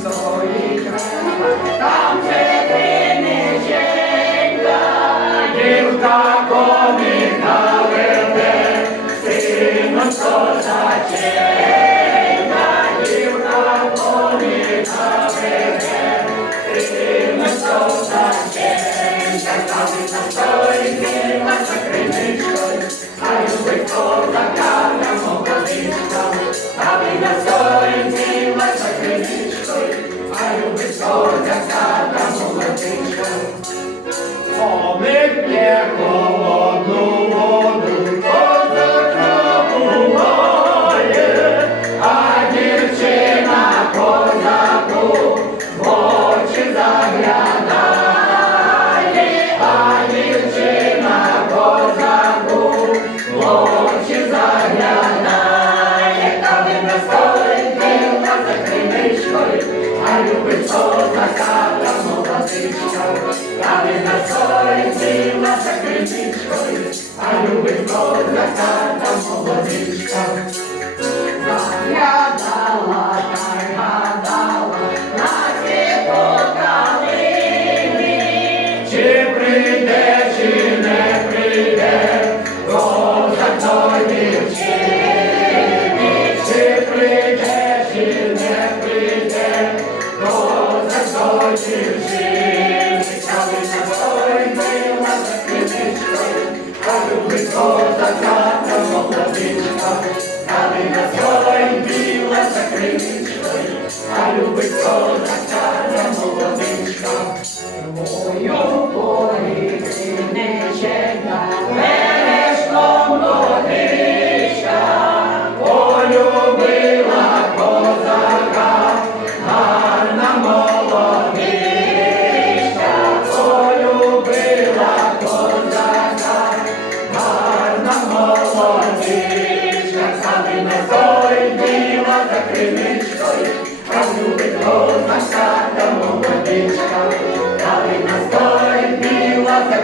своїх там де ти не жінка, дівка коні наведе, сином созаче. А любить козака та молодичка. Lord.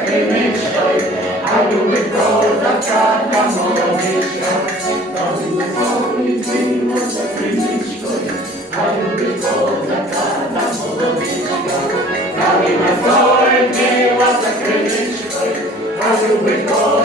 кривичкою, а любить козачата молодичка, а любить дивилася кривичкою, а любить козачата молодичка, та любить дивилася кривичкою, а любить